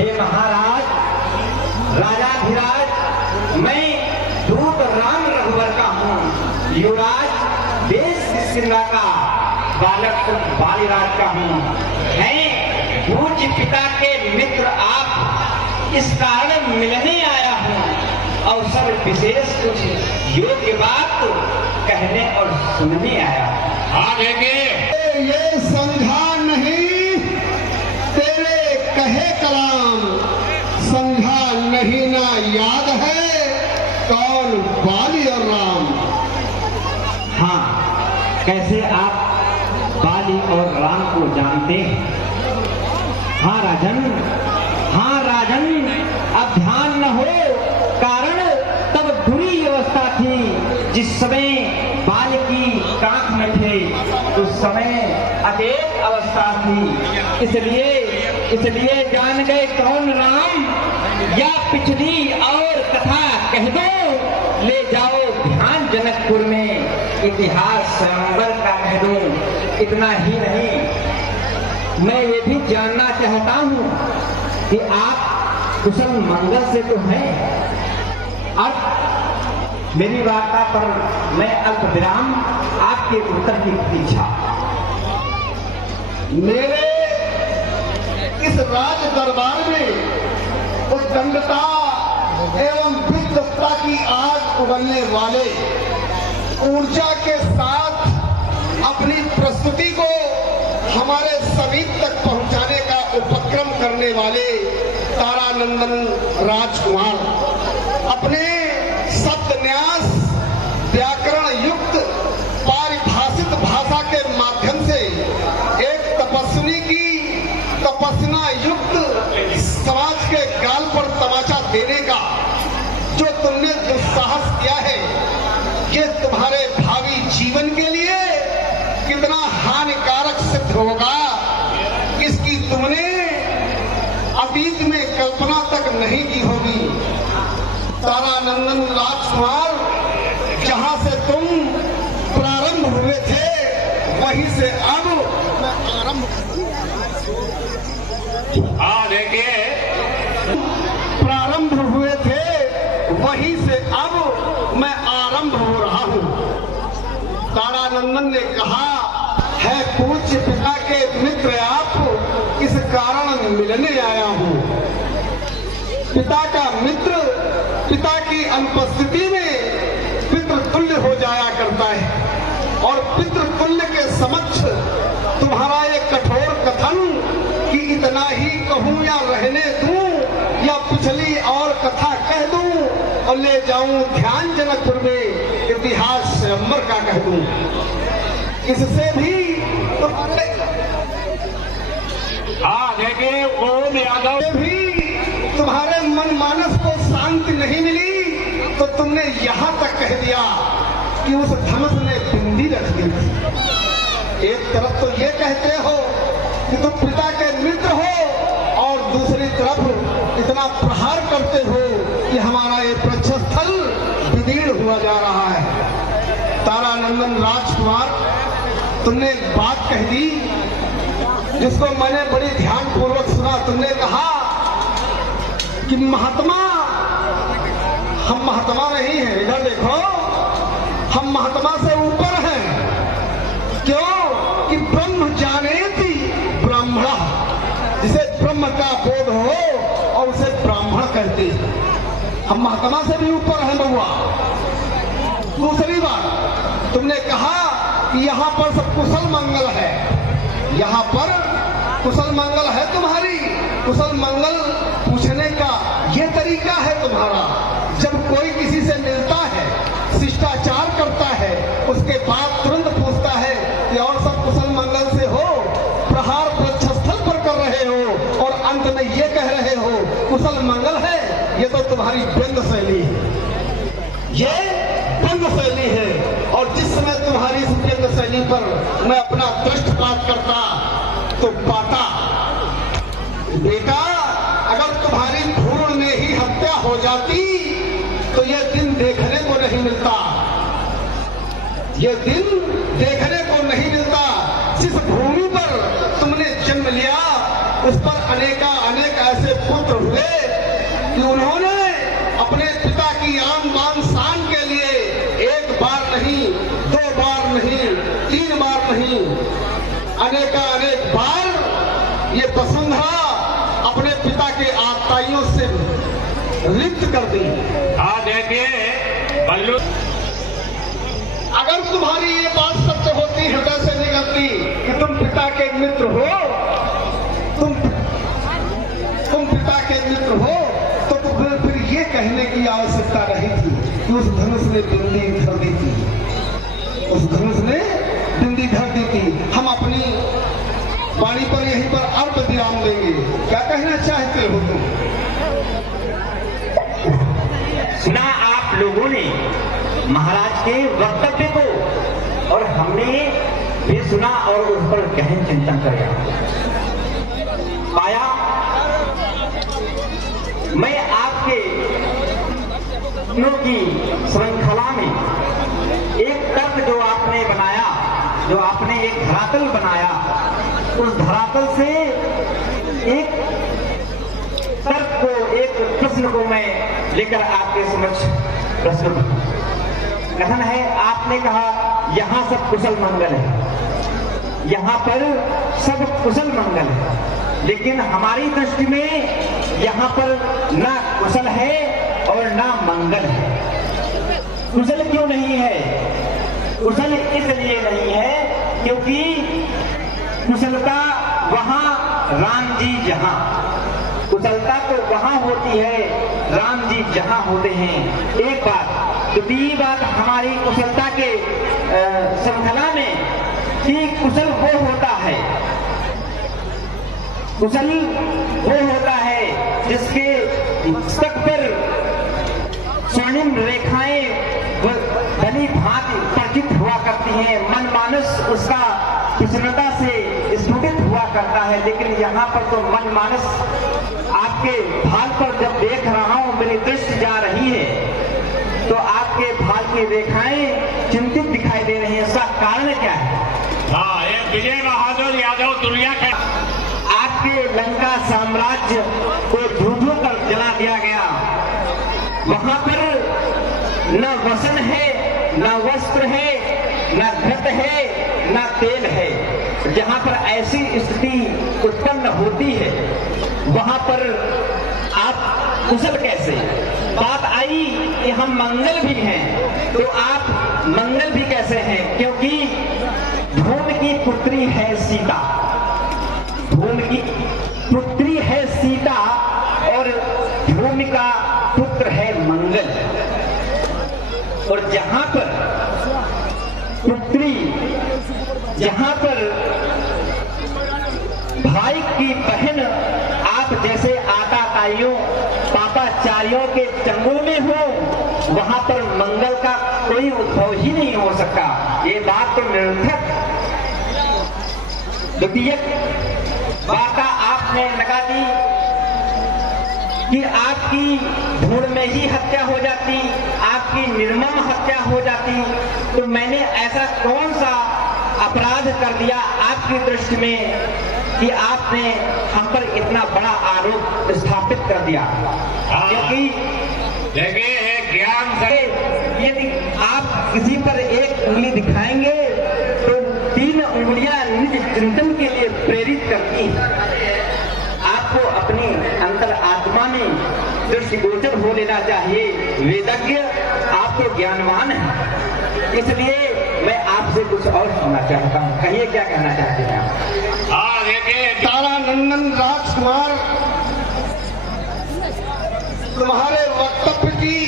हे महाराज, राजाधिराज, मैं दूत राम रघुवर का हूँ। युवराज देश किष्किंधा का बालक बालीराज का हूँ। हैं पूज्य पिता के मित्र आप, इस कारण मिलने आया हूँ। अवसर विशेष कुछ योग्य बात कहने और सुनने आया हूँ। ये समझा नहीं तेरे कहे कलाम, समझा नहीं ना याद है कौन बाली और राम। हाँ, कैसे आप बाली और राम को जानते हैं? हाँ राजन, हाँ राजन, अब ध्यान न हो, कारण तब बुरी अवस्था थी जिस समय बाल की कांख में थे, उस समय अकेल अवस्था थी। इसलिए जान गए कौन राम, या पिछली और कथा कह दो, ले जाओ ध्यान जनकपुर में, इतिहास स्वयंवर का कह दो। इतना ही नहीं, मैं ये भी जानना चाहता हूँ कि आप कुशल मंगल से तो हैं। अब मेरी वार्ता पर मैं अल्प विराम आपके उत्तर की प्रतीक्षा। मेरे इस राज दरबार में उद्दंडता एवं विद्वत्ता की आग उगलने वाले, ऊर्जा के साथ अपनी प्रस्तुति को हमारे सभी तक पहुंचाने का उपक्रम करने वाले तारानंदन राजकुमार अपने शब्दन्यास व्याकरण युक्त पारिभाषित भाषा के माध्यम से एक तपस्विनी की तपस्या युक्त समाज के गाल पर तमाचा देने का जो तुमने दुस्साहस किया है, ये तुम्हारे भावी जीवन के लिए कितना हानिकारक सिद्ध होगा, इसकी तुमने अतीत में कल्पना तक नहीं की होगी। तारानंदन राजकुमार, जहां से तुम प्रारंभ हुए थे वहीं से अब मैं आरंभ प्रारंभ हुए थे वहीं से अब मैं आरंभ हो रहा हूं। तारानंदन ने कहा, है पूज्य पिता के मित्र आप, इस कारण मिलने आया हूं। पिता का मित्र पिता की अनुपस्थिति में पितृतुल्य हो जाया करता है, और पितृतुल्य के समक्ष तुम्हारा ये कठोर कथन कि इतना ही कहूं या रहने दूं, या पिछली और कथा कह दूं और ले जाऊं ध्यान जनकपुर में, इतिहास स्वयंवर का कह दूं, इससे भी ओम यादव भी तुम्हारे मन मानस को शांति नहीं मिली, तो तुमने यहाँ तक कह दिया कि उस धनुष ने बिंदी रख दी थी। एक तरफ तो ये कहते हो कि तुम पिता के मित्र हो, और दूसरी तरफ इतना प्रहार करते हो कि हमारा ये प्रक्षस्थल विदीर्ण हुआ जा रहा है। तारानंदन राजकुमार, तुमने एक बात कह दी जिसको मैंने बड़ी ध्यान पूर्वक सुना। तुमने कहा कि महात्मा, हम महात्मा नहीं हैं, इधर देखो, हम महात्मा से ऊपर हैं। क्यों? कि ब्रह्म जानेति ब्राह्मण, जिसे ब्रह्म का बोध हो और उसे ब्राह्मण कहते हैं। हम महात्मा से भी ऊपर हैं बउआ। दूसरी बात, तुमने कहा कि यहाँ पर सब कुशल मंगल है, यहाँ पर कुशल मंगल है तुम्हारी। कुशल मंगल पूछने का ये तरीका है तुम्हारा, जब कोई किसी से मिलता है, शिष्टाचार करता है, उसके बाद तुरंत पूछता है कि और सब कुशल मंगल से हो, प्रहार वृक्षस्थल पर कर रहे हो और अंत में ये कह रहे हो कुशल मंगल है। ये तो तुम्हारी व्यंग शैली है, ये व्यंग शैली है। और जिस समय तुम्हारी इस व्यंग शैली पर मैं अपना दृष्टिपात करता तो पाता, बेटा, अगर तुम्हारी भ्रूण में ही हत्या हो जाती तो ये दिन देखने को नहीं मिलता, ये दिन देखने को नहीं मिलता। जिस भूमि पर तुमने जन्म लिया उस पर अनेक ऐसे पुत्र हुए कि उन्होंने अपने पिता की आन बान शान के लिए एक बार नहीं, 2 बार नहीं, 3 बार नहीं, अनेक बार ये वसुंधरा अपने पिता के आताइयों से रिक्त कर दी। हाँ देखिए बल्लू, अगर तुम्हारी ये बात सत्य होती, हृदय से निकलती कि तुम पिता के मित्र हो, तुम पिता के मित्र हो, तो फिर ये कहने की आवश्यकता नहीं थी कि उस धनुष ने बिंदी धर दी थी, उस धनुष ने बिंदी धर दी थी। हम अपनी वाणी पर यहीं पर अर्थ विराम देंगे। क्या कहना चाहते हो तुम? सुना आप लोगों ने महाराज के वक्तव्य को, और हमने भी सुना और उस पर गहन चिंतन किया। पाया मैं आपके की श्रृंखला में एक तर्क जो आपने बनाया, जो आपने एक धरातल बनाया, उस धरातल से एक तर्क को, एक प्रश्न को मैं लेकर आपके समक्ष प्रश्न कथन है। आपने कहा यहां सब कुशल मंगल है, यहां पर सब कुशल मंगल है, लेकिन हमारी दृष्टि में यहां पर ना कुशल है और ना मंगल है। कुशल क्यों नहीं है? कुशल इसलिए नहीं है क्योंकि कुशलता वहां राम जी जहां, कुशलता तो वहां होती है राम जी जहां होते हैं। एक बात। द्वितीय बात हमारी कुशलता के श्रृंखला में कि कुशल वो होता है, कुशल वो होता है जिसके मस्तक पर स्वर्णिम रेखाएं भली भांति परिचित हुआ करती हैं, मन मानस उसका प्रसन्नता से स्फुटित हुआ करता है। लेकिन यहाँ पर तो मन मानस आपके भाल पर जब देख रहा हूं, मेरी दृष्टि जा रही है, तो आपके भाल की रेखाएं चिंतित दिखाई दे रही हैं। इसका कारण क्या है? हाँ, ये विजय बहादुर यादव दुनिया के आपके लंका साम्राज्य को झूठों कर जला दिया गया। वहां पर न वसन है, न वस्त्र है, न घट है, न तेल है। जहां पर ऐसी स्थिति उत्पन्न होती है वहां पर आप कुशल कैसे? बात आई कि हम मंगल भी हैं, तो आप मंगल भी कैसे हैं? क्योंकि धूम की पुत्री है सीता, धूम की पुत्री है सीता और धूम का पुत्र है मंगल। और जहां पर पुत्री, जहां पर भाई की बहन आप जैसे आताताइयों पापाचारियों के चंगुल में हो, वहां पर मंगल का कोई उद्भव ही नहीं हो सकता। ये बात तो निरर्थक। द्वितीय बात आपने लगा दी कि आपकी धूल में ही हत्या हो जाती, आपकी निर्मम हत्या हो जाती, तो मैंने ऐसा कौन सा अपराध कर दिया आपकी दृष्टि में कि आपने हम पर इतना बड़ा आरोप स्थापित कर दिया? क्योंकि देखिए ज्ञान से यदि आप किसी पर एक उंगली दिखाएंगे तो 3 उंगलियां निज चिंतन के लिए प्रेरित करती हैं। आपको अपनी अंतर आत्मा में दृष्टिगोचर हो लेना चाहिए। वेदज्ञ आप तो ज्ञानवान है, इसलिए मैं आपसे कुछ और सुनना चाहता हूँ। कहिए क्या कहना चाहते हैं आप? हाँ देखिए तारा नंदन राजकुमार, तुम्हारे वक्तव्य की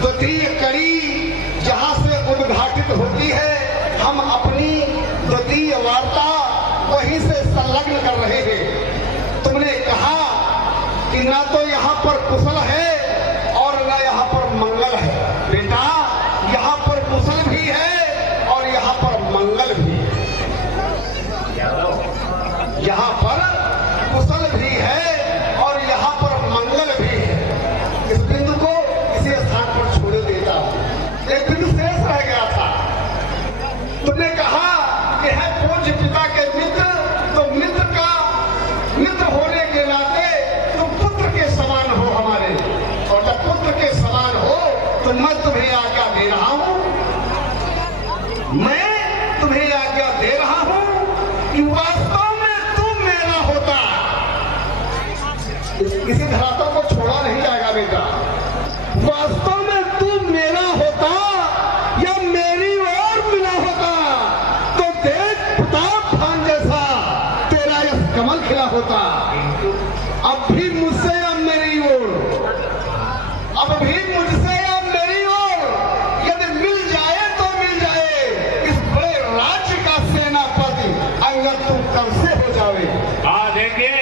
द्वितीय कड़ी जहां से उद्घाटित होती है, हम अपनी द्वितीय वार्ता वहीं से संलग्न कर रहे हैं। तुमने कहा कि ना तो यहाँ पर कुशल है और ना यहाँ पर मंगल है। बेटा, यहाँ पर कुशल भी है और यहाँ पर मंगल भी है। यहाँ पर कुशल भी है और यहाँ पर मंगल भी है। इस बिंदु को इसी स्थान पर छोड़ देता हूं। एक बिंदु शेष रह गया था। तुमने कहा कि है पूज्य पिता के मित्र, तो मित्र का मित्र हो तो मैं तुम्हें आज्ञा दे रहा हूं, मैं तुम्हें आज्ञा दे रहा हूं कि वास्तव में तुम मेरा होता। किसी धरातल को छोड़ा नहीं जाएगा बेटा। वास्तव में तुम मेरा होता या मेरी ओर मिला होता तो देख प्रताप खान जैसा तेरा यह कमल खिला होता। अब भी मुझसे या मेरी ओर, अब भी मुझसे या मेरी ओर यदि मिल जाए तो मिल जाए इस बड़े राज्य का सेनापति, अगर तुम कब से हो जावे। देखिए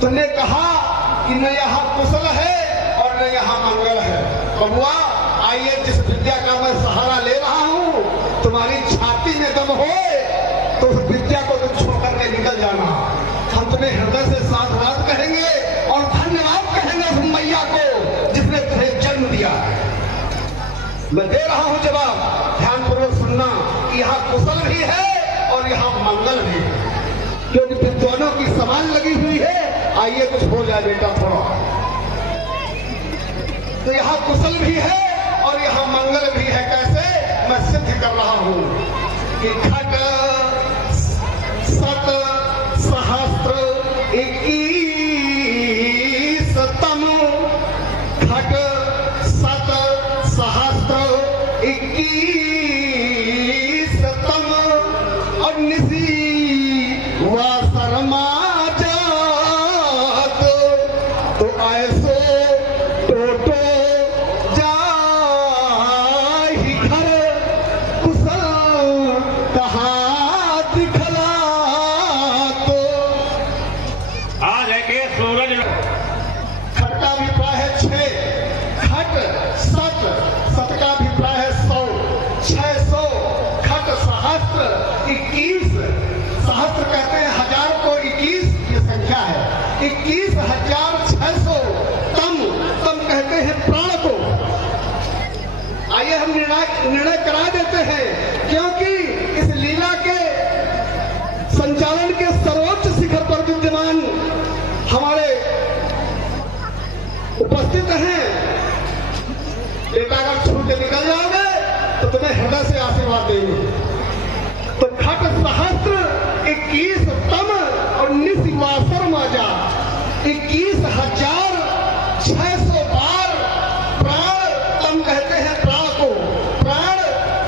तुमने कहा कि न यहाँ कुशल है और न यहाँ मंगल है। बबुआ आइए, जिस विद्या का मैं सहारा ले रहा हूँ, तुम्हारी छाती में दम हो तो उस विद्या को तुम छोड़ करके निकल जाना। हम तुम्हें हृदय से साधुवाद कहेंगे और धन्यवाद कहेंगे उस मैया को जिसने तुम्हें जन्म दिया। मैं दे रहा हूँ जवाब, ध्यानपूर्वक सुनना। यहाँ कुशल भी है और यहाँ मंगल भी है, क्योंकि विद्वानों की समान लगी हुई है। आइए कुछ हो जाए बेटा थोड़ा। तो यहाँ कुशल भी है और यहाँ मंगल भी है। कैसे? मैं सिद्ध कर रहा हूँ कि खट सत सहस्त्र 21 तम, खट सत सहस्त्र 21 तम और निसी शर्मा जात तो ऐसो टोटो जाहि घर कुशल कहाँ दिखला। तो देखिए सूरज खट का अभिप्राय है 6, खट सत, सत का अभिप्राय है 100, 600, खट सहस्त्र 21, सहस्त्र कहते हैं हजार को, 21 ये संख्या है, 21,600 तम, तम कहते हैं प्राण को। आइए हम निर्णय करा देते हैं, क्योंकि इस लीला के संचालन के सर्वोच्च शिखर पर विद्यमान हमारे उपस्थित हैं। बेटा अगर छूट के निकल जाओगे तो तुम्हें हृदय से आशीर्वाद देंगे। तो खट सहस्त्र 21 तम और निस्वासर माजा 21,600 बार प्राण, तम कहते हैं प्राण को। प्राण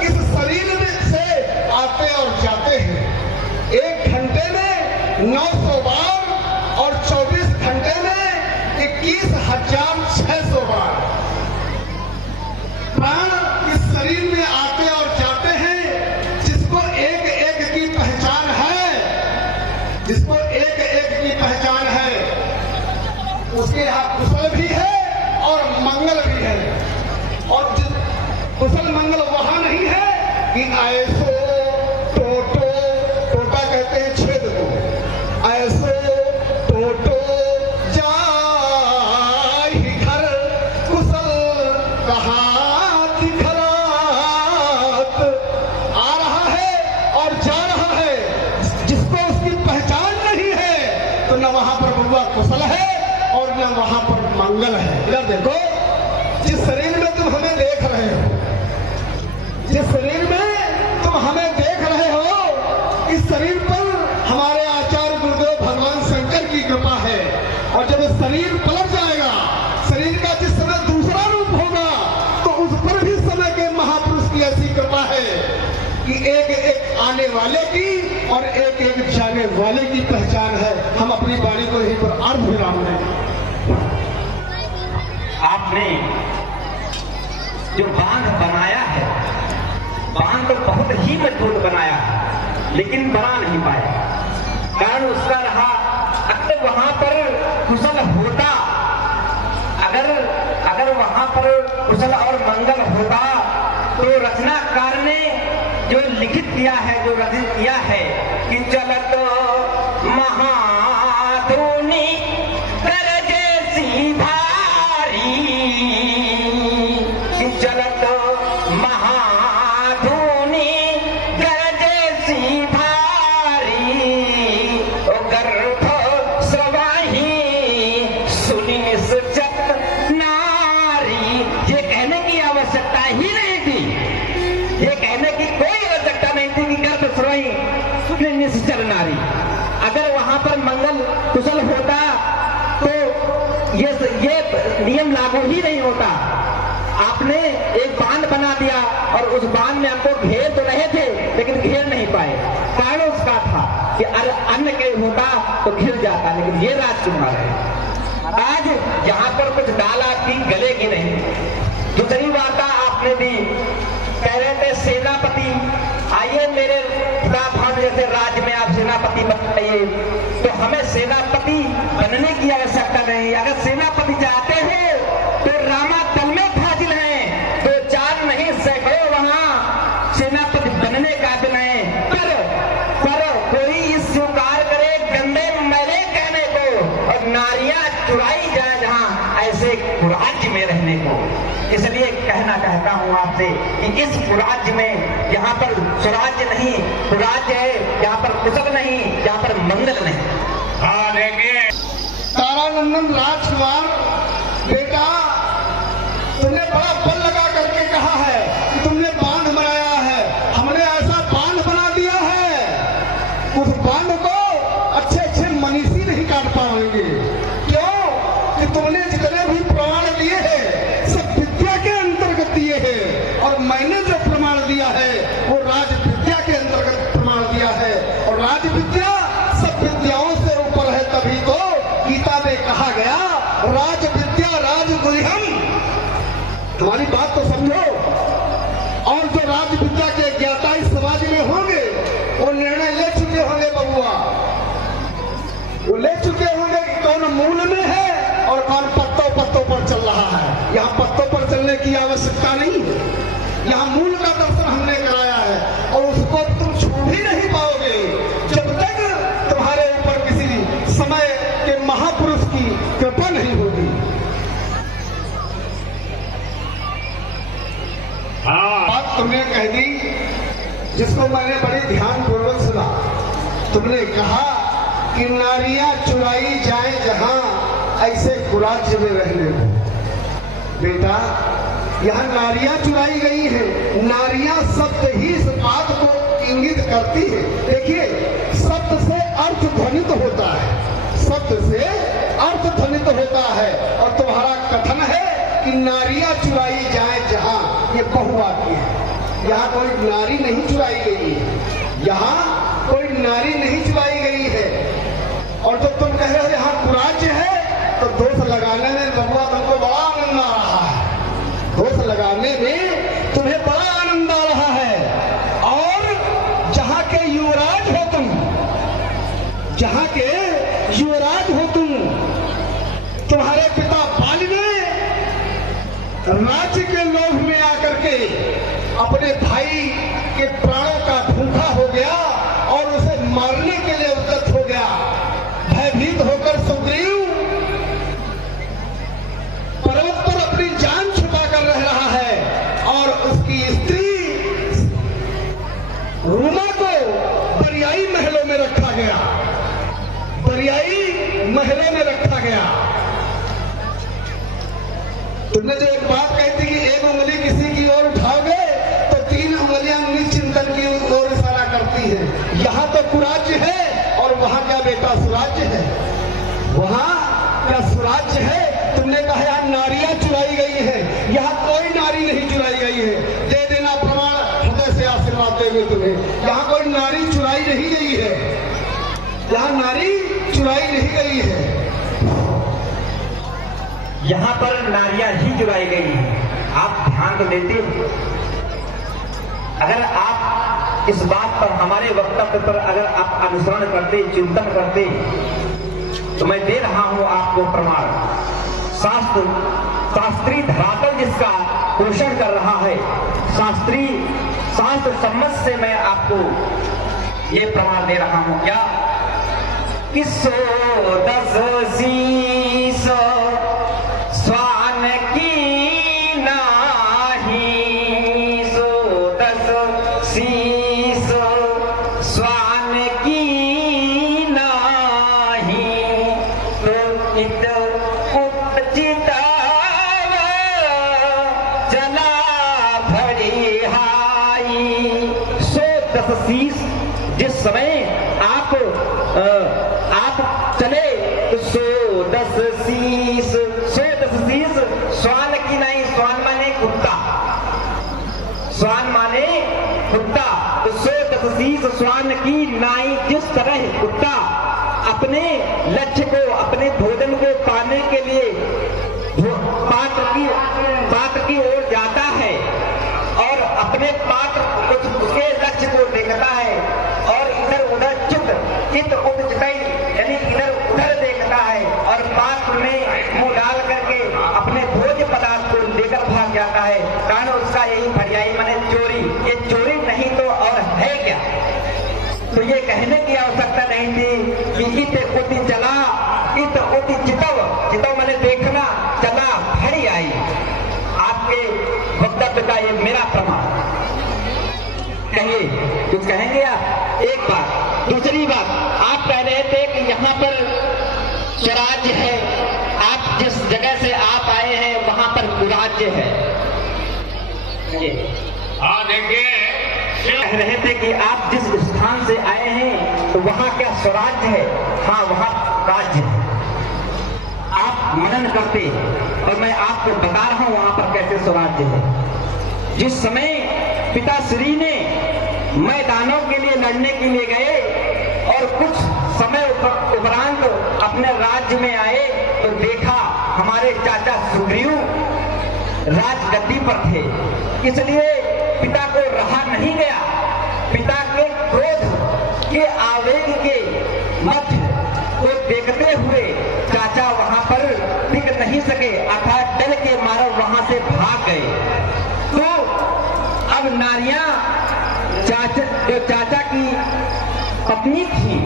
इस शरीर में से आते और जाते हैं। 1 घंटे में 900 बार और 24 घंटे में 21,600 बार प्राण इस शरीर में आते और जाते हैं। जिसको एक एक की पहचान है, जिसको एक एक की पहचान है, उसके यहाँ कुशल भी है और मंगल भी है। और कुशल मंगल वहां नहीं है कि ऐसो टोटो, टोटा कहते हैं छेद को, ऐसो टोटो जाहि घर कुशल कहाँ दिखलात। आ रहा है और जा रहा है, जिसको उसकी पहचान नहीं है तो न वहां पर बबुआ कुशल है और न वहां पर मंगल है। इधर देखो, जिस शरीर में तुम हमें देख रहे हो, जिस शरीर में तुम हमें देख रहे हो, इस शरीर पर हमारे आचार्य गुरुदेव भगवान शंकर की कृपा है। और जब शरीर पलट जाएगा, शरीर का जिस समय दूसरा रूप होगा, तो उस पर भी समय के महापुरुष की ऐसी कृपा है कि एक एक आने वाले की और एक एक जाने वाले की पहचान है। हम अपनी वाणी को यहीं पर अर्ध विराम देंगे। आपने जो बांध बनाया है, बांध तो बहुत ही मजबूत बनाया है, लेकिन बना नहीं पाया। कारण उसका रहा, अगर वहां पर कुशल होता, अगर वहां पर कुशल और मंगल होता, तो रचनाकार ने जो लिखित किया है, जो रचित किया है कि चलत महाधुनी कर जैसी भारी, कि चलत महाधुनी कर जैसी भारी, ओ गर्भ स्रवाही सुनी निश्चत नारी। ये कहने नियम लागू ही नहीं होता। आपने एक बांध बना दिया और उस बांध में हमको घेर तो रहे थे लेकिन घेर नहीं पाए। कारण उसका था कि अन्न के होता तो घिर जाता, लेकिन ये राजकुमार है। आज यहाँ पर कुछ डाला की गलेगी नहीं। दूसरी वार्ता आपने दी, कह रहे थे सेनापति आइए मेरे भानु जैसे राज्य में आप सेनापति बनाइए, तो हमें सेनापति बनने की आवश्यकता नहीं। अगर सेनापति चाहते हैं तो रामा दल में फाजिल हैं, तो चार नहीं सैकड़ों वहां सेनापति बनने का भी नहीं। पर कोई इस स्वीकार करे गंदे मैले कहने को और नारियां चुराई जाए जहां ऐसे राज्य में रहने को। इसलिए कहना चाहता हूं आपसे कि इस राज्य में यहाँ पर स्वराज्य नहीं, राज्य है यहाँ पर कुशल नहीं, यहाँ पर मंगल नहीं। हाँ देखिए तारानंदन राजकुमार बेटा, तुमने बड़ा बल लगा करके कहा है कि तुमने बांध बनाया है। हमने ऐसा बांध बना दिया है, उस बांध को अच्छे अच्छे मनीषी नहीं काट पाएंगे। क्यों कि तुमने जितने भी प्रमाण दिए हैं सब विद्या के अंतर्गत दिए हैं, और मैंने जो प्रमाण दिया है वो राज विद्या के अंतर्गत प्रमाण दिया है। और राज विद्या सब विद्याओं से ऊपर है, तभी तो गीता में कहा गया राज विद्या राज गुह्यम। तुम्हारी बात तो समझो। और जो राज विद्या के ज्ञाता इस समाज में होंगे वो निर्णय ले चुके होंगे बबुआ, वो ले चुके होंगे कि कौन मूल में है और कौन पत्तों पर चल रहा है। यहाँ पत्तों पर चलने की आवश्यकता नहीं है, यहाँ मूल का दर्शन हमने कराया है और उसको तुम छू भी नहीं पाओगे जब तक तुम्हारे ऊपर किसी समय के महापुरुष की कृपा नहीं होगी। हाँ बात तुमने कह दी जिसको मैंने बड़ी ध्यान पूर्वक सुना। तुमने कहा कि नारियां चुराई जाए जहां ऐसे कुराज्य में रहने को। बेटा, यहाँ नारियां चुराई गई है। नारियां शब्द ही इस बात को इंगित करती है। देखिए, शब्द से अर्थ ध्वनित होता है, शब्द से अर्थ ध्वनित होता है। और तुम्हारा कथन है कि नारियां चुराई जाए जहां, ये बहुवाक्य है। यहाँ कोई नारी नहीं चुराई गई है, यहाँ कोई नारी नहीं चुराई गई है। और जब तुम कह रहे हो यहाँ कुराज्य है तो दोष लगाने में बबुआ तुमको बड़ा आनंद आ रहा है। दोष लगाने में तुम्हें बड़ा आनंद आ रहा है। और जहाँ के युवराज हो तुम, जहाँ के युवराज हो तुम, तुम्हारे पिता बाली ने राज्य के लोभ में आकर के अपने भाई के प्राणों का भूखा हो गया और उसे मारने के लिए उद्यत हो गया। भयभीत होकर सुग्रीव पर्वत पर अपनी जान छुपा कर रह रहा है और उसकी स्त्री रूमा को बरियाई महलों में रखा गया, बरियाई महलों में रखा गया। तुमने जो एक बात कही थी कि एक उंगली किसी की ओर उठाओगे तो 3 उंगलियां निश्चिंतन की ओर इशारा करती है। यहाँ तो कुराज्य है और वहां का बेटा सुराज्य है, वहां का सुराज्य है। तुमने कहा यहाँ नारियां चुराई गई है, यहाँ कोई नारी नहीं चुराई गई है। दे देना प्रमाण, हृदय से आशीर्वाद देंगे तुम्हें। यहाँ कोई नारी चुराई नहीं गई है, यहाँ नारी चुराई नहीं गई है। यहाँ पर नारियां ही चुराई गई हैं। आप ध्यान तो देते हो, अगर आप इस बात पर हमारे वक्तव्य पर अगर आप अनुसरण करते, चिंतन करते, तो मैं दे रहा हूं आपको प्रमाण। शास्त्री धरातल जिसका पोषण कर रहा है, शास्त्र सम्मत से मैं आपको ये प्रमाण दे रहा हूं। क्या कि 110 शीश स्वान की नाही, 110 शीश स्वान की नाही, तो इत उपचिता चला भरी हाई। 110 शीश जिस समय आप चले तो 110 शीश शीश स्वान की नाई जिस तरह कुत्ता अपने लक्ष्य को, अपने भोजन को पाने के लिए पात्र की ओर जाता है और अपने पात्र उसके लक्ष्य को देखता है और इधर उधर चित्त उपजतई यानी इधर उधर देखता है और पात्र में मुंह डाल करके अपने भोज्य पदार्थ को लेकर भाग जाता है। कारण उसका यही पर्याय माने चोरी। ये चोरी नहीं तो और है क्या? तो ये कहने की आवश्यकता नहीं थी कि इत उति चला, इत उति चितव, चितव मैंने देखना, चला फड़ी आई। आपके वक्तव्य का ये मेरा प्रमाण। कहिए, कुछ कहेंगे आप? एक बात। दूसरी बात, आप कह रहे थे कि यहाँ पर स्वराज्य है, आप जिस जगह से आप आए हैं वहां पर कुराज्य है। हाँ देखिए, कह रहे थे कि आप जिस स्थान से आए हैं तो वहां क्या स्वराज्य है? हाँ, वहां राज्य है। आप मनन करते और मैं आपको बता रहा हूं वहां पर कैसे स्वराज्य है। जिस समय पिताश्री ने मैदानों के लिए लड़ने के लिए गए और कुछ समय उपरांत अपने राज्य में आए तो देखा हमारे चाचा सुग्रीव राजगद्दी पर थे। इसलिए पिता को रहा नहीं गया। पिता के क्रोध के आवेग के मध्य को देखते हुए चाचा वहां पर टिक नहीं सके, अर्थात डर के मारे वहां से भाग गए। तो अब नारियां जो चाचा की पत्नी थी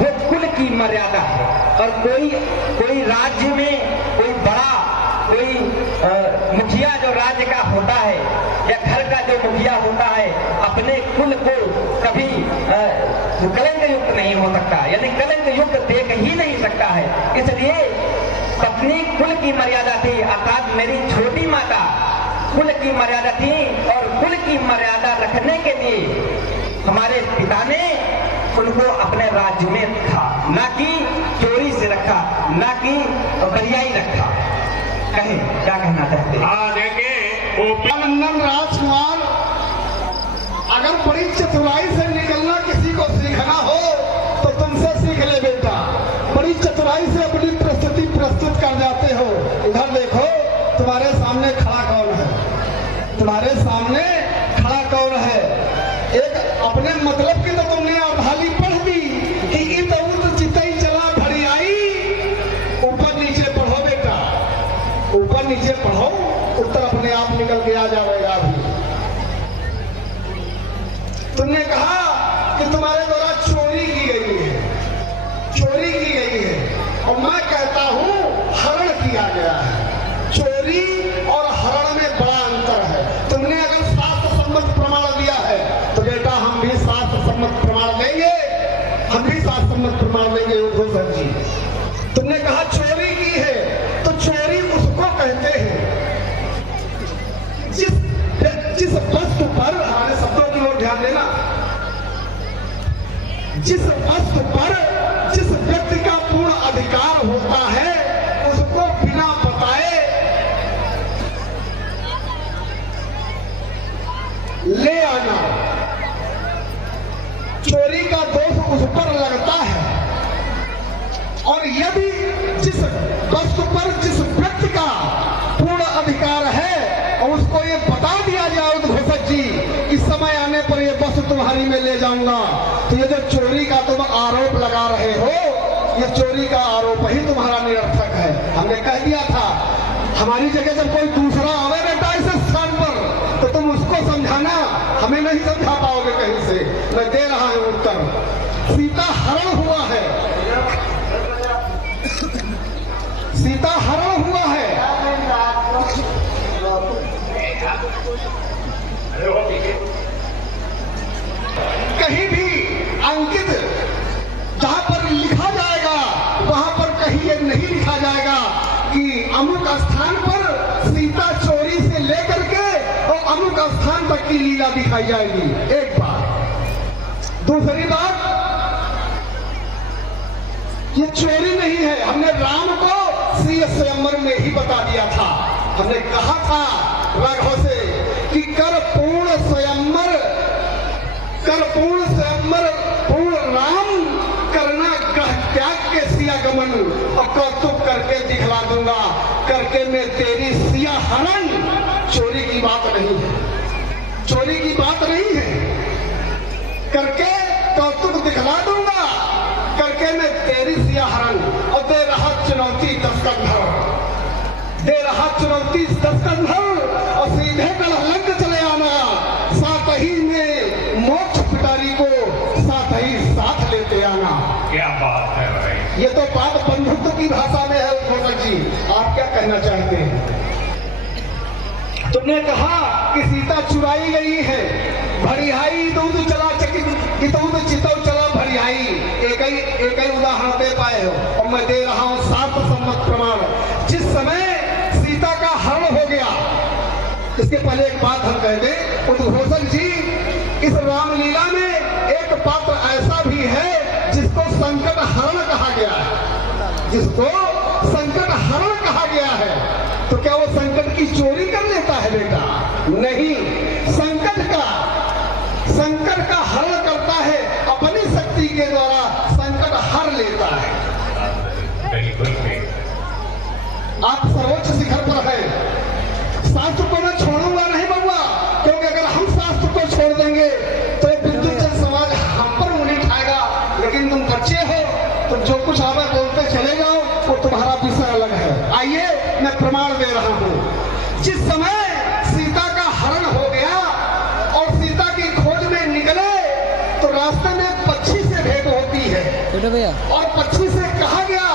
वो कुल की मर्यादा है और कोई राज्य में कोई बड़ा मुखिया जो राज्य का होता है या घर का जो मुखिया होता है अपने कुल को कभी कलंक युक्त नहीं हो सकता, यानी कलंक युक्त देख ही नहीं सकता है। इसलिए पत्नी कुल की मर्यादा थी, अर्थात मेरी छोटी माता कुल की मर्यादा थी और कुल की मर्यादा रखने के लिए हमारे पिता ने उनको अपने राज्य में रखा, ना कि चोरी से रखा, ना कि बरियाई रखा। कहे क्या कहना चाहते हैं? हाँ देखिए, नंदन राजकुमार, अगर बड़ी चतुराई से निकलना किसी को सीखना हो तो तुमसे सीख ले बेटा। बड़ी चतुराई से अपनी प्रस्तुति प्रस्तुत कर जाते हो। इधर देखो, तुम्हारे सामने खड़ा कौन है? तुम्हारे सामने खड़ा कौन है? एक अपने मतलब की तो तुमने अवधाली पढ़ दी कि इत उत चितई चला भरी आई। ऊपर नीचे पढ़ो बेटा, ऊपर नीचे पढ़ो, उत्तर अपने आप निकल के आ जाएगा। अभी तुमने कहा कि तुम्हारे द्वारा चोरी की गई है, चोरी की गई है, और मैं कहता हूं हरण किया गया है। चोरी और हरण में बड़ा अंतर है। तुमने अगर शास्त्र सम्मत प्रमाण दिया है तो बेटा हम भी शास्त्र सम्मत प्रमाण देंगे, हम भी शास्त्र सम्मत प्रमाण देंगे। उद्धव जी, तुमने कहा चोरी की है, तो चोरी उसको कहते हैं जिस वस्तु पर, हमारे शब्दों की ओर ध्यान देना, जिस वस्तु पर जिस व्यक्ति का पूर्ण अधिकार होता है उसको बिना बताए ले आना। चोरी का दोष उस पर लगता है। और यदि जिस वस्तु पर जिस व्यक्ति का पूर्ण अधिकार है और उसको ये बता दिया जाए उद्घोषक जी इस समय आने पर ये वस्तु तुम्हारी में ले जाऊंगा, तो ये जो चोरी का तुम आरोप लगा रहे हो, ये चोरी का आरोप ही तुम्हारा निरर्थक है। हमने कह दिया था हमारी जगह जब कोई दूसरा आवे बेटा इस स्थान पर तो तुम उसको समझाना, हमें नहीं समझा पाओगे कहीं से। मैं दे रहा हूं उत्तर। सीता हरण हुआ है, सीता हरण हुआ है। कहीं भी अंकित जहां पर लिखा जाएगा वहां पर कहीं ये नहीं लिखा जाएगा कि अमुक स्थान पर सीता चोरी से लेकर के और अमुक स्थान तक की लीला दिखाई जाएगी। एक बात। दूसरी बात, ये चोरी नहीं है। हमने राम को सीय स्वयंवर में ही बता दिया था। हमने कहा था राघव से कि कर पूर्ण स्वयंवर कर पूर्ण स्वयंवर पूर्ण राम, करना ग्रह त्याग के सिया गमन, और कौतुक करके दिखला दूंगा, करके मैं तेरी सिया हरण। चोरी की बात नहीं है, चोरी की बात नहीं है, करके कौतुक दिखला दूंगा, करके मैं तेरी सिया हरण। और दे रहा चुनौती 10 कंधर, दे रहा चुनौती 10 कंधर, और सीधे कलहलंक चले आना, साथ ही में मोक्ष पिटारी को साथ ही साथ लेते आना। क्या बात है भाई, ये तो बात बंधुत्व की भाषा में है। उद्घोषक जी, आप क्या कहना चाहते हैं? तुमने कहा कि सीता चुराई गई है, भरियाई दूध चला चकित दूध चितव चला भरियाई। एक ही उदाहरण दे पाए हो, और मैं दे रहा हूं 7 सम्मत प्रमाण। जिस समय सीता का हरण हो गया, इसके पहले एक बात हम कह दें उद्घोषक जी, इस रामलीला में एक पात्र ऐसा भी है जिसको संकट हरण कहा गया है, जिसको संकट हरण कहा गया है। तो क्या वो संकट की चोरी कर लेता है बेटा? नहीं, संकट का हरण करता है, अपनी शक्ति के द्वारा संकट हर लेता है। आप सर्वोच्च शिखर पर है, शास्त्र को मैं छोड़ूंगा नहीं बउआ, क्योंकि अगर हम शास्त्र को छोड़ देंगे तो विद्युत समाज हम पर उंगली उठाएगा। लेकिन तुम बच्चे हो, तुम जो कुछ आवे बोलते चले जाओ, वो तुम्हारा विषय अलग है। आइए मैं प्रमाण दे रहा हूं। जिस समय सीता का हरण हो गया और सीता की खोज में निकले, तो रास्ते में पक्षी से भेंट होती है, और पक्षी से कहा गया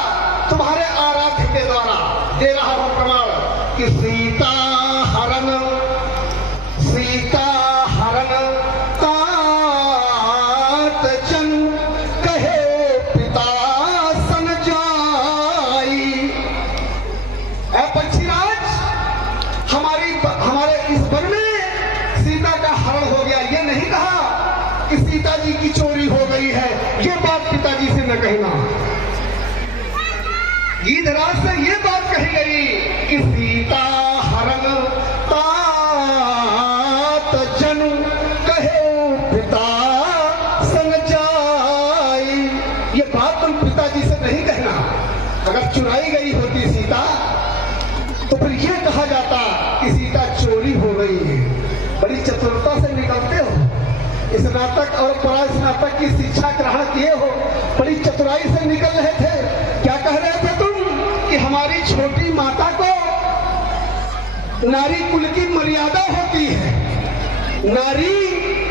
तुम्हारे आराध्य के द्वारा, दे रहा हूं प्रमाण, कि सीता हरण तात जन कहे पिता सन जाई। ऐ पक्षीराज, हमारे इस वन में सीता का हरण हो गया। ये नहीं कहा कि सीता जी की चोरी हो गई है, ये बात पिताजी से न कहना। गीधराज से ये बात कही गई कि सीता हरण तात जन कहे पिता सन जाई। ये बात तुम पिताजी से नहीं कहना। अगर चुराई गई होती सीता, तो फिर ये कहा जाता कि सीता चोरी हो गई है। बड़ी चतुरता से निकलते हो, स्नातक और परास्नातक की शिक्षा ग्रहण किए हो, बड़ी चतुराई से निकल रहे थे। क्या कह रहे थे तुम? कि हमारी छोटी माता को नारी कुल की मर्यादा होती है, नारी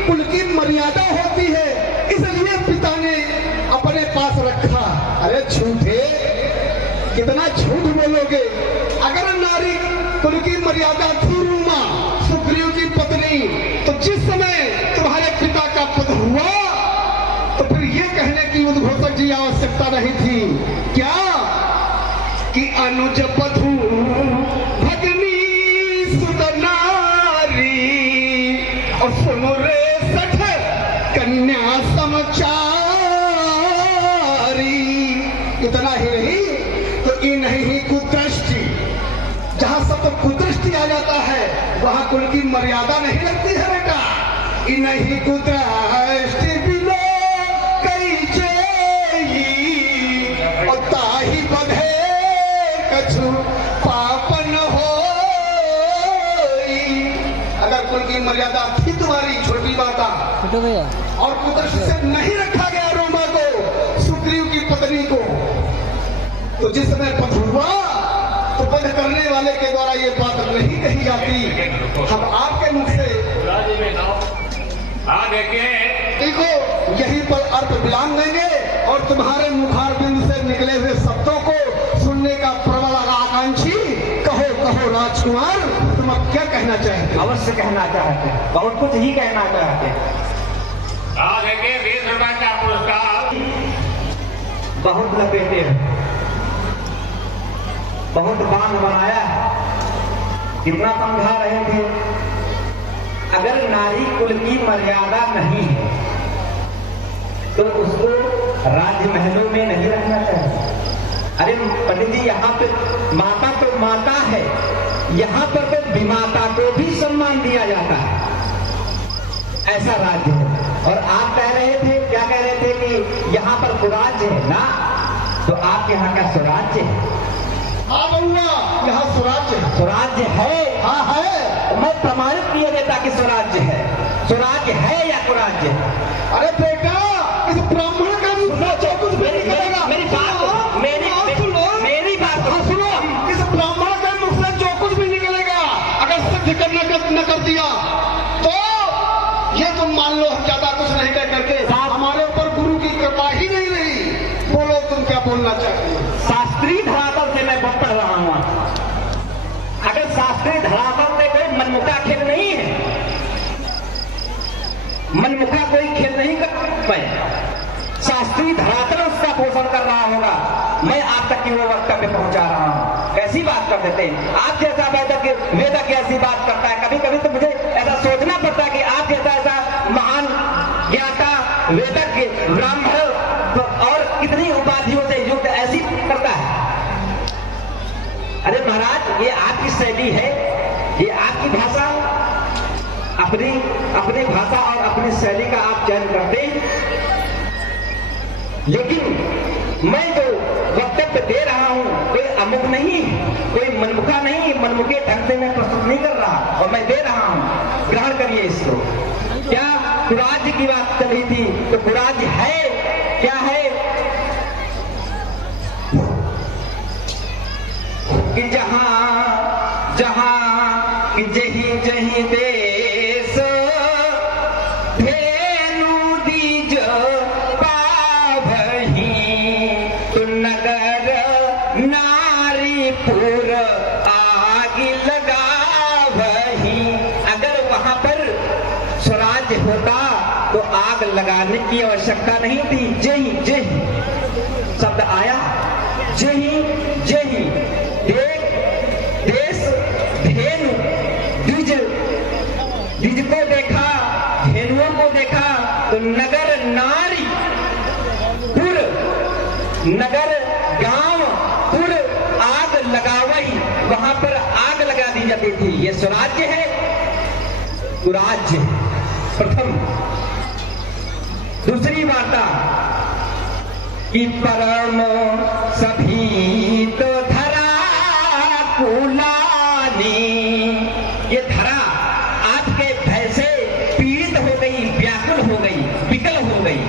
कुल की मर्यादा होती है, इसलिए पिता ने अपने पास रखा। अरे झूठे, कितना झूठ बोलोगे। अगर नारी कुल की मर्यादा थी रूमा, सुग्रीव की पत्नी, तो जिस समय तुम्हारे पिता का पद हुआ, तो फिर ये कहने की उद्घोषक जी आवश्यकता नहीं थी। क्या कि अनुज पधु भगनी सुत नारी, और सुनो रे 60 कन्या समाचारी। इतना ही नहीं, तो इन ही कुदृष्टि, जहां सब कुदृष्टि आ जाता है, वहां कुल की मर्यादा नहीं लगती है बेटा। इन ही कुदृष्टि बिलो कई जेई, और ताही बधे कछु पापन होई। अगर कुल की मर्यादा थी तुम्हारी छोटी माता, और कुदृष्टि से नहीं रखा गया रोमा को, सुग्रीव की पत्नी को, तो जिस समय पद हुआ, तो पद करने वाले के द्वारा ये बात नहीं कही जाती। हम आपके मुख से देखो, यहीं पर अर्थ विराम देंगे, और तुम्हारे मुखारबिंद से निकले हुए शब्दों को सुनने का प्रबल आकांक्षी। कहो राजकुमार, तुम अब क्या कहना चाहते? अवश्य कहना चाहते, बहुत कुछ ही कहना चाहते। 20 रुपए का पुरस्कार। बहुत लपेटे, बहुत बांध बनाया, कितना समझा रहे थे। अगर नारी कुल की मर्यादा नहीं है, तो उसको राजमहलों में नहीं रखना चाहिए। अरे पंडित जी, यहाँ पे माता तो माता है, यहाँ पर तो विमाता को भी सम्मान दिया जाता है। ऐसा राज्य है। और आप कह रहे थे, क्या कह रहे थे कि यहाँ पर कुराज्य है ना, तो आपके यहाँ क्या स्वराज्य है? हाँ बउआ, यहाँ स्वराज्य है। स्वराज्य है? हाँ है। मैं प्रमाणित किया देता कि स्वराज्य है। स्वराज्य है या कुराज्य है? अरे बेटा, इस ब्राह्मण का सुनो, जो कुछ भी निकलेगा, मेरी बात, मेरी बात सुनो। इस ब्राह्मण के मुख से जो कुछ भी निकलेगा, अगर सिद्ध करना न कर दिया तो ये तुम मान लो, हम ज्यादा कुछ नहीं कह करके हमारे ऊपर गुरु की कृपा ही नहीं रही। बोलो तुम क्या बोलना चाहते हो? शास्त्रीय धरातल से मैं पढ़ रहा हूं। अगर शास्त्रीय धरातल से कोई मनमुखा खेल नहीं है, मनमुखा कोई खेल नहीं कर पाए, शास्त्रीय धरातल उसका पोषण कर रहा होगा, मैं आप तक की वो वक्तव्य पहुंचा रहा हूं। ऐसी बात कर देते हैं आप जैसा वेदक ऐसी बात करता है। कभी कभी तो मुझे ऐसा सोचना पड़ता है कि आप जैसा ऐसा महान ज्ञाता वेदक ब्राह्मण और कितनी उपाधियों से युक्त ऐसी करता है। अरे महाराज, ये आपकी शैली है, ये आपकी भाषा, अपनी भाषा और अपनी शैली का आप चयन करते हैं, लेकिन मैं जो वक्तव्य दे रहा हूं कोई अमुक नहीं, कोई मनमुखा नहीं, मनमुखे ढंग से मैं प्रस्तुत नहीं कर रहा, और मैं दे रहा हूं, ग्रहण करिए इसको। क्या कुराज्य की बात चल रही थी, तो कुराज्य है क्या है कि जहां जहीं जहीं देश धेनु दीज पावही, तो नगर नारीपुर आग लगावही। अगर वहां पर स्वराज्य होता तो आग लगाने की आवश्यकता नहीं थी। जही शब्द आया, जही देश धेनु द्विज को देखा, धेनुओं को देखा, तो नगर नारी पुर, नगर गांव पुर आग लगावई, वहां पर आग लगा दी जाती थी। ये स्वराज्य है, कुराज्य प्रथम। दूसरी वार्ता कि परम सभी तो धरा कुलानी, ये धरा आपके भय से पीड़ित हो गई, व्याकुल हो गई, विकल हो गई।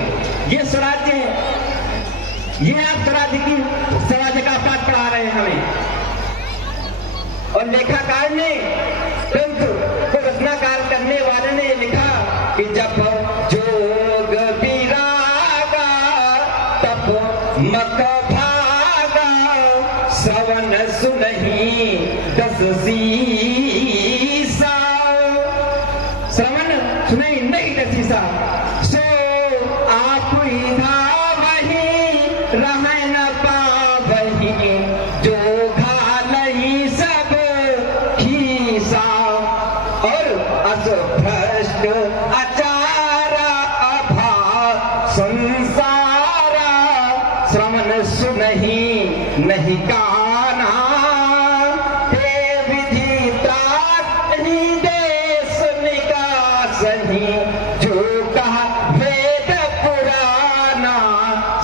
ये स्वराज्य है। ये आप स्वराज्य का पाठ पढ़ा रहे हैं हमें, और लेखाकार ने, तो रचनाकार करने वाले ने लिखा कि जब जोग विरागा तब मत भागा, श्रवण सुनहि दस सीसा, श्रवण सुनहि नहीं दस सीसा, सो आप वही रह न पावही, जो घालहि सब खीसा, और असभ्रष्ट आचारा अभा संसारा, श्रवण सुनहि नहीं काना, ते विधि त्रासहि देश निकासहि, जो कहा वेद पुराना।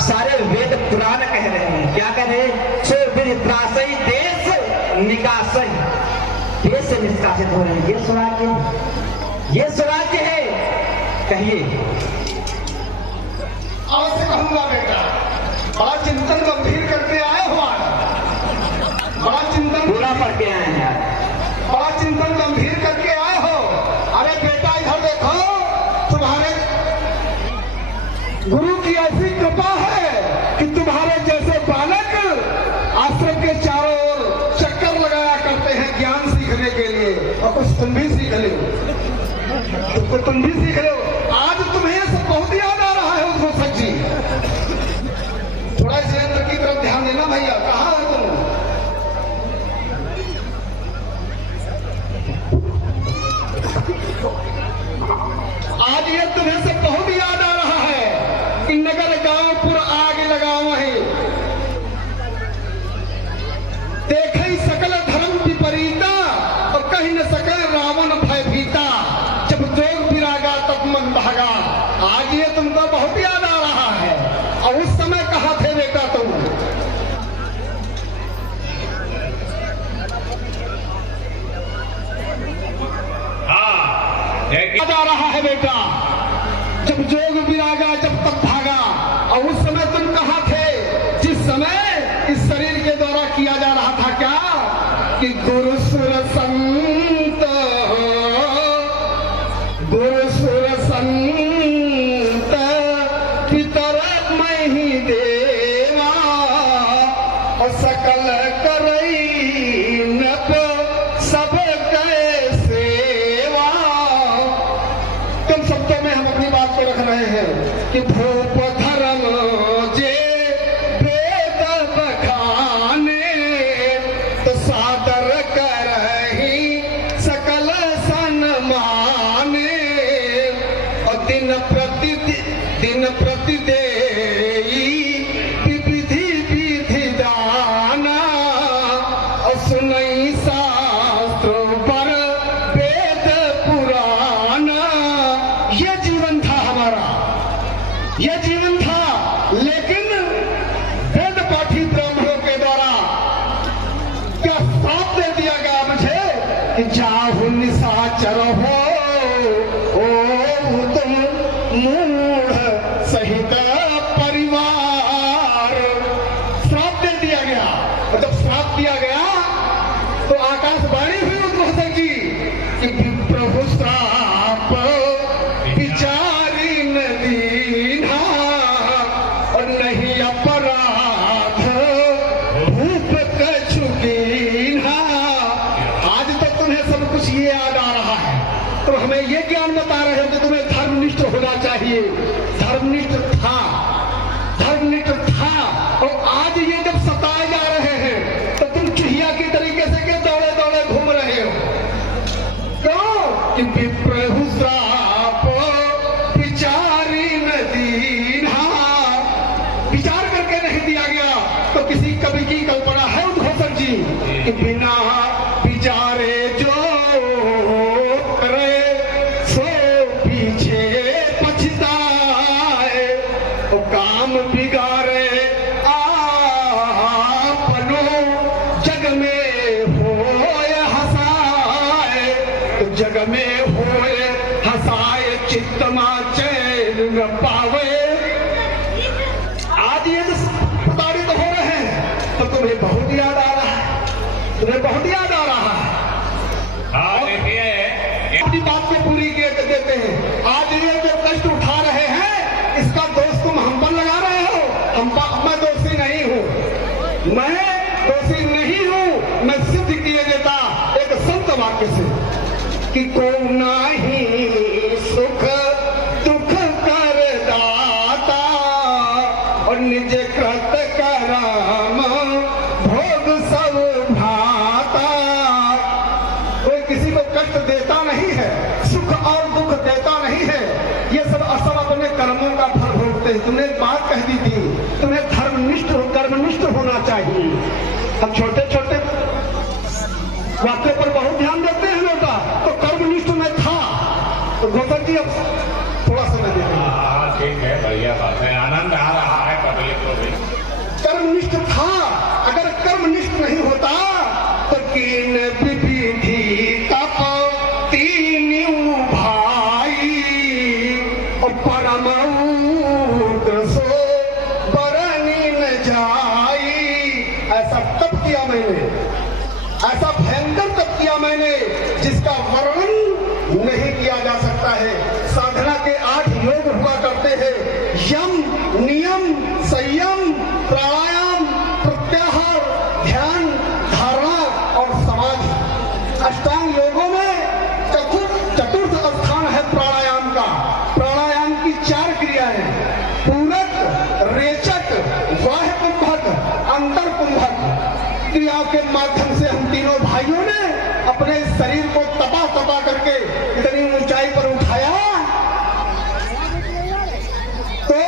सारे वेद पुराण कह रहे हैं, क्या कह रहे हैं? सो विधि त्रासहि देश निकासहि, देश से निष्कासित हो रहे हैं। ये स्वराज्य है। कहिए। अवश्य कहूंगा बेटा, बड़ा चिंतन गंभीर करके आए हो आज, बड़ा चिंतन पूरा पढ़ के आए हैं, बड़ा चिंतन गंभीर करके आए हो। अरे बेटा इधर देखो, तुम्हारे गुरु की ऐसी कृपा है कि तुम्हारे जैसे बालक आश्रम के चारों ओर चक्कर लगाया करते हैं ज्ञान सीखने के लिए, और कुछ तुम भी सीख ले, तुम भी सीख लो। आज तुम्हें सब बहुत याद आ रहा है उसको सच्ची। थोड़ा इस यंत्र की तरफ ध्यान देना भैया, कहाँ है तुम? आज ये तुम्हें सब बहुत याद आ रहा है कि नगर गांव पुर आग लगाओ है, देखे सकल धर्म विपरीता, और कहीं न सके रावण भयभीता, जब जोग विरागा तब मन भागा। आज किया जा रहा है बेटा। जब जोग विरागा जब तक भागा, और उस समय तुम कहाँ थे जिस समय इस शरीर के द्वारा किया जा रहा था क्या कि गुरु सुर संत, गुरु सुर संत पितर मैं ही देवा, और सकल करई नप सब करे सेवा। कम शब्दों में हम अपनी बात को रख रहे हैं कि भूप धर्म जे वेद बखाने, तो सादर करही सकल सन्माने, और दिन प्रति देई विधि विधि दाना, और सुनई शास्त्रों पर वेद पुराना। ये जीवन था हमारा, ये जीवन था। लेकिन वेद पाठी ब्राह्मणों के द्वारा क्या साथ दे दिया गया मुझे कि जाहु निशाचर हो ओ तुम मूढ़ सहित परिवार। श्राप दे दिया गया, और जब श्राप दिया गया तो आकाशवाणी हुई उद्घोषक जी कि विप्रभु श्राप विचारी न दीन्हा, और नहीं अपराध भूप कछु कीन्हा। आज तक तुम्हें सब कुछ ये याद आ रहा है, तो हमें ये ज्ञान बता रहे हो कि तुम्हें धर्मनिष्ठ होना चाहिए। धर्मनिष्ठ था, धर्मनिष्ठ था, और आज ये जब सताए जा रहे हैं तो तुम चुहिया की तरीके से के दौड़े दौड़े घूम रहे हो। क्यों कि विप्रभु श्राप विचारी न दीन्हा, विचार करके नहीं दिया गया। तो किसी कवि की कल्पना है उद्घोषक जी कि बिना विचारे जो करे सो पीछे पछताए, और काम बिगाड़े आपनो जग में होए हंसाए, तो जग में होए हंसाए चित्तमा चैन न पावे। आज ये जो प्रताड़ित हो रहे हैं तो तुम्हें बहुत याद आ रहा है, तुम्हें बहुत याद आ रहा है। हाँ देखिए, अपनी बात को पूरी देते हैं। आज ये जो कष्ट उठा रहे हैं इसका दोष तुम हम पर लगा रहे हो। मैं दोषी नहीं हूँ, मैं दोषी नहीं हूँ। मैं सिद्ध किए देता एक संत वाक्य से कि को नाही सुख दुख कर दाता, और निज कृत करम भोग सब भाता। कोई किसी को कष्ट देता नहीं है, सुख और दुख देता नहीं है। ये सब असर अपने कर्मों का फल भोगते हैं। तुमने एक बात कह दी थी, तुम्हें धर्मनिष्ठ कर्मनिष्ठ होना चाहिए। हम छोटे छोटे बातों पर बहुत ध्यान देते हैं बेटा, तो कर्मनिष्ठ में था। तो घोषक जी अब थोड़ा समय देते हैं। हाँ ठीक है, बढ़िया बात है, आनंद आ रहा है पब्लिक को भी। कर्मनिष्ठ था, अगर कर्मनिष्ठ नहीं होता तो कीन विधि तप तीनों भाई, और परम उग्र सो बरनी न जाई। ऐसा तप किया मैंने, ऐसा भयंकर तप किया मैंने जिसका वर्णन नहीं किया जा सकता है। साधना के 8 योग हुआ करते हैं, यम, नियम, संयम, प्राणायाम, प्रत्याहार, ध्यान, धारणा और समाधि। अष्टांग योगों में चतुर्थ स्थान है प्राणायाम का। प्राणायाम की 4 क्रियाएं, पूरक, रेचक, बाह्य कुंभक, अंतर कुंभक क्रियाओं के माध्यम से हम तीनों भाइयों ने अपने शरीर को तपा करके इतनी ऊंचाई पर उठाया। तो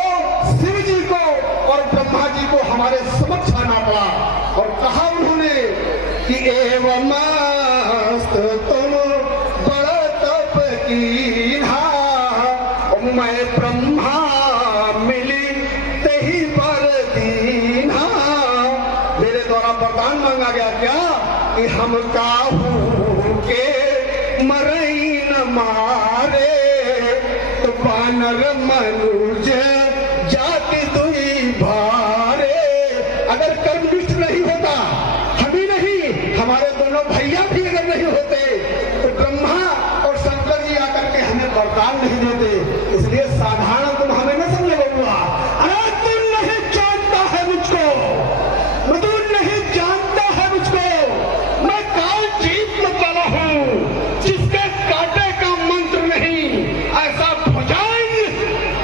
शिव जी को और ब्रह्मा जी को हमारे समक्ष आना पड़ा, और कहा उन्होंने कि एवं मस्त तुम बड़ा तप कीन्हा, मैं ब्रह्मा मिली तही पर दीन्हा। मेरे द्वारा वरदान मांगा गया क्या कि हम काहू के मरई न मारे, नर मनुज जाति दुई भारे। अगर कर्मनिष्ठ नहीं होता, हम ही नहीं हमारे दोनों भैया भी अगर नहीं होते तो ब्रह्मा और शंकर जी आकर के हमें वरदान नहीं देते। इसलिए साधारण तुम हमें न समझे बउआ। अरे तू नहीं जानता है मुझको, तू नहीं जानता है मुझको। मैं काल जीतने वाला हूँ, जिसके कांटे का मंत्र नहीं, ऐसा भुजाएं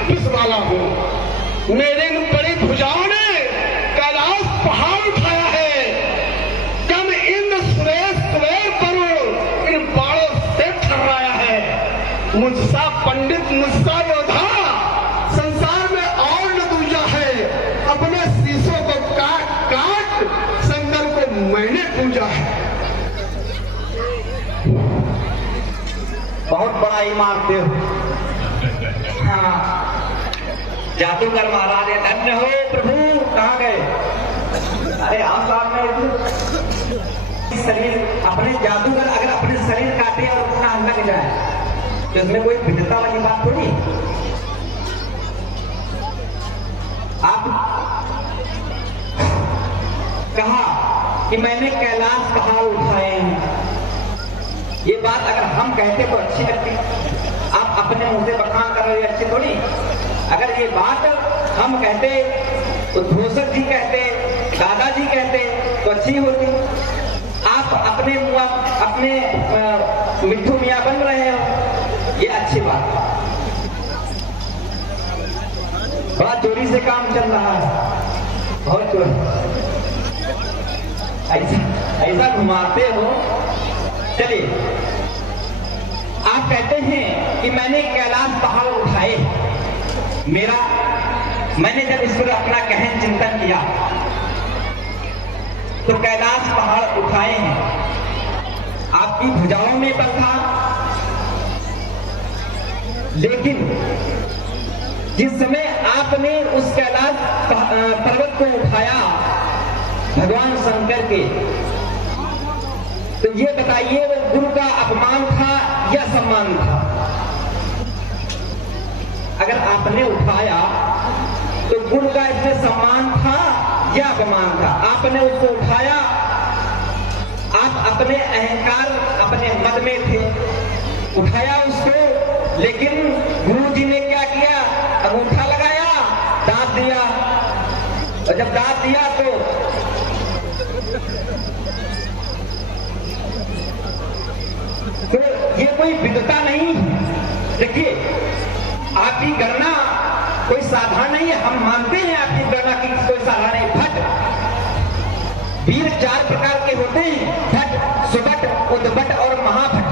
पिस वाला हूँ। मेरे इन बड़ी भुजाओं ने कैलाश पहाड़ उठाया है। कम इन सुरेश कुबेर पर इन बाणों से ठहराया है। मुझसा पंडित, मुझसा योद्धा संसार में और न दूजा है। अपने शीशों को काट काट शंकर को मैंने पूजा है। बहुत बड़ा ही मानते हो। हाँ, जादूगर महाराज धन्य हो प्रभु। कहाँ गए? अरे आप सामने शरीर अपने जादूगर अगर अपने शरीर काटे और उतना लग जाए तो इसमें कोई भिन्नता वाली बात थोड़ी। आप कहा कि मैंने कैलाश पहाड़ उठाए हैं, ये बात अगर हम कहते तो अच्छी लगती। आप अपने मुंह से बखान कर रहे अच्छी थोड़ी। अगर ये बात हम कहते तो धोसक जी कहते, दादाजी कहते तो अच्छी होती। आप अपने अपने मिट्ठू मियाँ बन रहे हो, ये अच्छी बात। बड़ा चोरी से काम चल रहा है, बहुत चोरी। ऐसा घुमाते हो। चलिए, आप कहते हैं कि मैंने कैलाश पहाड़ उठाए। मैंने जब इस पर अपना गहन चिंतन किया तो कैलाश पहाड़ उठाए हैं। आपकी भुजाओं में बल था, लेकिन जिस समय आपने उस कैलाश पर्वत को उठाया भगवान शंकर के, तो ये बताइए वो गुरु का अपमान था या सम्मान था? अगर आपने उठाया तो गुरु का इसमें सम्मान था या अपमान था? आपने उसको उठाया, आप अपने अहंकार अपने मद में थे, उठाया उसको, लेकिन गुरु जी ने क्या किया? अंगूठा लगाया, दांत दिया, और जब दांत दिया तो ये कोई विद्वता नहीं। देखिए, आपकी गणना कोई साधारण नहीं है। हम मानते हैं आपकी गणना की कोई साधारण नहीं। भट्ट वीर 4 प्रकार के होते हैं, भट्ट, सुभट, उद्भट और महाभट्ट।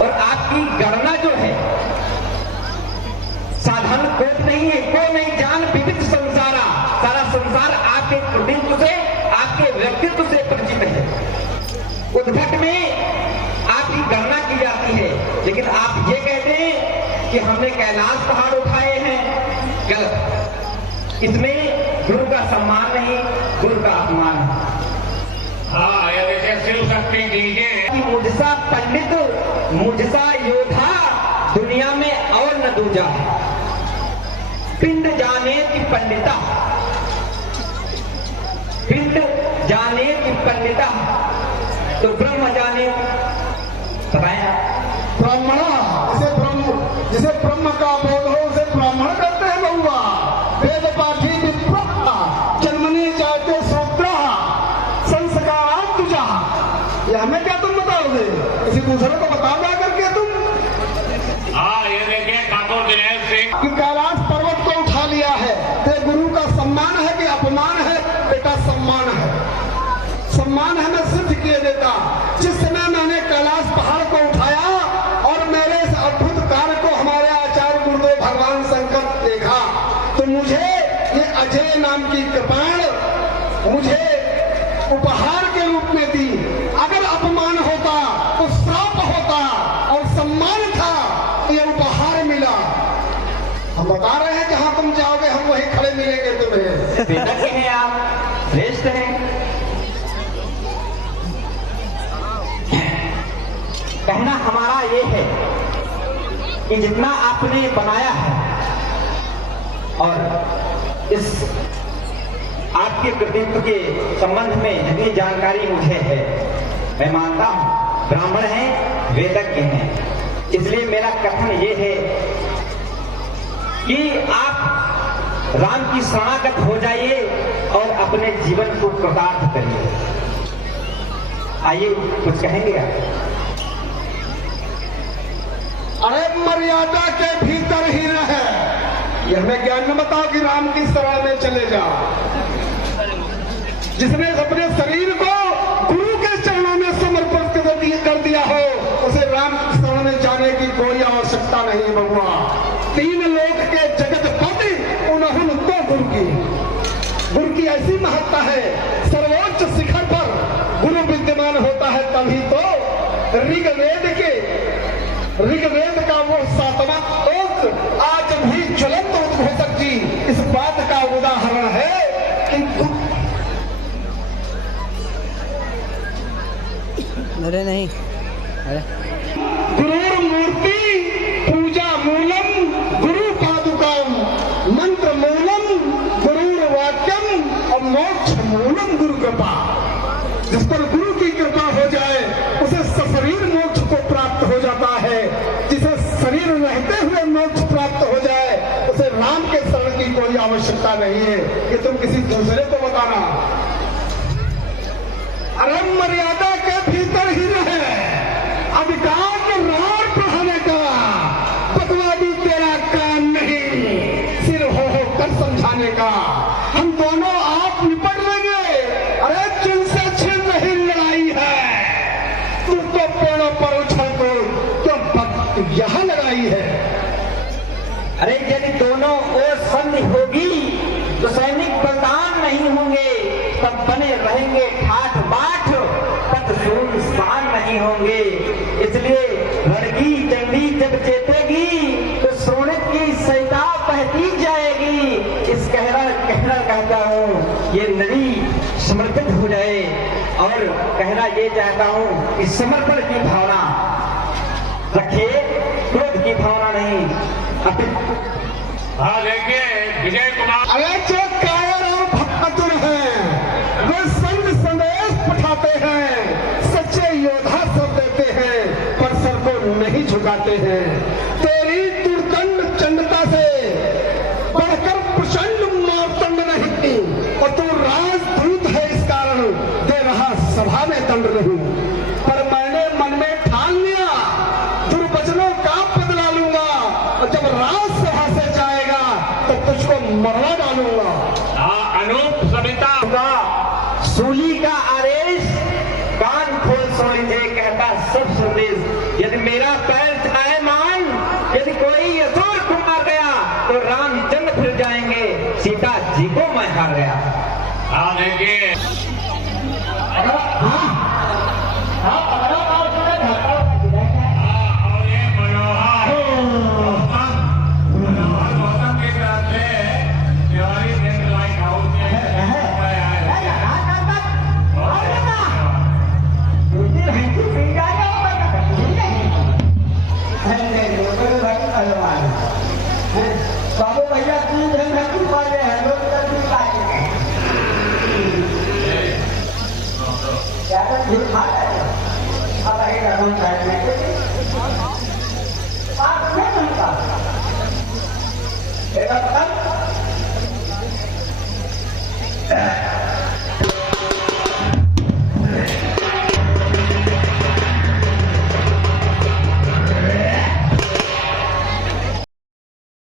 और आपकी गणना जो है साधारण कोट नहीं है। को नहीं जान विविध संसारा, सारा संसार आपके कृतित्व से, आपके व्यक्तित्व से परिचित है। उद्भट में आपकी गणना की जाती है, लेकिन आप ये कहते हैं कि हमने कैलाश पहाड़ उठाए हैं, गलत। इसमें गुरु का सम्मान नहीं, गुरु का अपमान है। हाँ, ये देखिए शिव शक्ति दीजिए। मुझसा पंडित, मुझसा योद्धा दुनिया में और न दूजा। पिंड जाने की पंडिता, पिंड जाने की पंडिता, तो ब्रह्म जाने। बताया ब्राह्मण जिसे ब्रह्म का बोध हो उसे ब्राह्मण करते हैं बहुआ। वेद पाठी विप्रा जन्मने जाते शूद्रा संस्कार तुझा। ये हमें क्या तुम बताओगे? किसी दूसरे को बता जा करके तुम। हाँ, ये देखिए ठाकुर दिनेश सिंह कि कैलाश पर्वत को उठा लिया है, तो गुरु का सम्मान है कि अपमान है? बेटा सम्मान है, सम्मान है। मैं सिद्ध किए देता। जिस समय मैंने कैलाश पहाड़ को उठाया और मेरे इस अद्भुत कार्य को हमारे आचार्य गुरुदेव भगवान शंकर देखा, तो मुझे ये अजय नाम की कृपाण मुझे उपहार के रूप में दी। अगर अपमान होता तो श्राप होता, और सम्मान था तो ये उपहार मिला। हम बता रहे हैं जहां तुम जाओगे हम वहीं खड़े मिलेंगे तुम्हें। वेदज्ञ हैं आप, श्रेष्ठ हैं। कहना हमारा ये है कि जितना आपने बनाया है और इस आपके कृतित्व के संबंध में जितनी जानकारी मुझे है, मैं मानता हूं ब्राह्मण हैं, वेदज्ञ हैं, इसलिए मेरा कथन ये है कि आप राम की शरणागत हो जाइए और अपने जीवन को कृतार्थ करिए। आइए कुछ कहेंगे आप? अरे मर्यादा के भीतर ही रहे, ये हमें ज्ञान न बताओ कि राम की शरण में चले जाओ। जिसने अपने शरीर को गुरु के चरणों में समर्पित कर दिया हो, उसे राम की शरण में जाने की कोई आवश्यकता नहीं है बबुआ। 3 लोक के जगत पति उन्होंने तो गुरु की ऐसी महत्ता है, सर्वोच्च शिखर पर गुरु विद्यमान होता है, तभी तो ऋग्वेद का वो 7वां श्लोक आज भी ज्वलंत उद्घोषक जी इस बात का उदाहरण है कि अरे नहीं, अरे गुरुर मूर्ति पूजा मूलम गुरु पादुकम मंत्र मूलम गुरुर वाक्यम और मोक्ष मूलम गुरु कृपा। जिस पर गुरु की कृपा हो जाए उसे सशरीर मोक्ष को प्राप्त हो जाता है, जिसे शरीर रहते हुए मोक्ष प्राप्त हो जाए उसे राम के शरण की कोई आवश्यकता नहीं है। ये तुम किसी दूसरे को बताना। अरे मर्यादा के भीतर ही रहे, अधिकार को रार बढ़ाने का बकवादी तेरा काम नहीं, सिर हो कर समझाने का। हम दोनों आप निपट लेंगे। अरे जिनसे छिन नहीं लड़ाई है, तू तो पेड़ों पर उछल को क्यों यहां लगाई है। अरे यदि दोनों ओर संधि होगी तो सैनिक बलदान नहीं होंगे, तब बने रहेंगे ठाठ बाट, तब सुनसान नहीं होंगे। इसलिए लड़की चंडी जब चेतेगी तो सोनित की सैता बहती जाएगी। इस कहना कहता हूँ ये नदी समर्पित हो जाए, और कहना ये चाहता हूँ कि समर्पण की भावना रखिए, क्रोध की भावना नहीं। हाँ देखिए विजय कुमार, अरे जो कायर और बहादुर हैं वे संग संदेश पठाते हैं, सच्चे योद्धा सब देते हैं पर सर को नहीं झुकाते हैं। तेरी दुर्दंड चंडता से बढ़कर प्रचंड मारतंड नहीं, और तू राजदूत है इस कारण दे रहा सभा में दंड नहीं। पर मैंने मन में ठान लिया दुर्वचनों का बदला लूंगा, और जब राजसभा से जाएगा तो तुझको मरवा डालूंगा। अनूप सविता सूली का आदेश कान खोल सुन लीजिए, कहता सब संदेश। यदि मेरा पैर चाहे मान, यदि कोई असुर को मार गया तो रामचंद्र फिर जाएंगे, सीता जी को मैं हार गया। हाँ देखिए और ये मनोहर मौसम की तरफ से तिवारी दिन लाइट हाउस बाबू भैया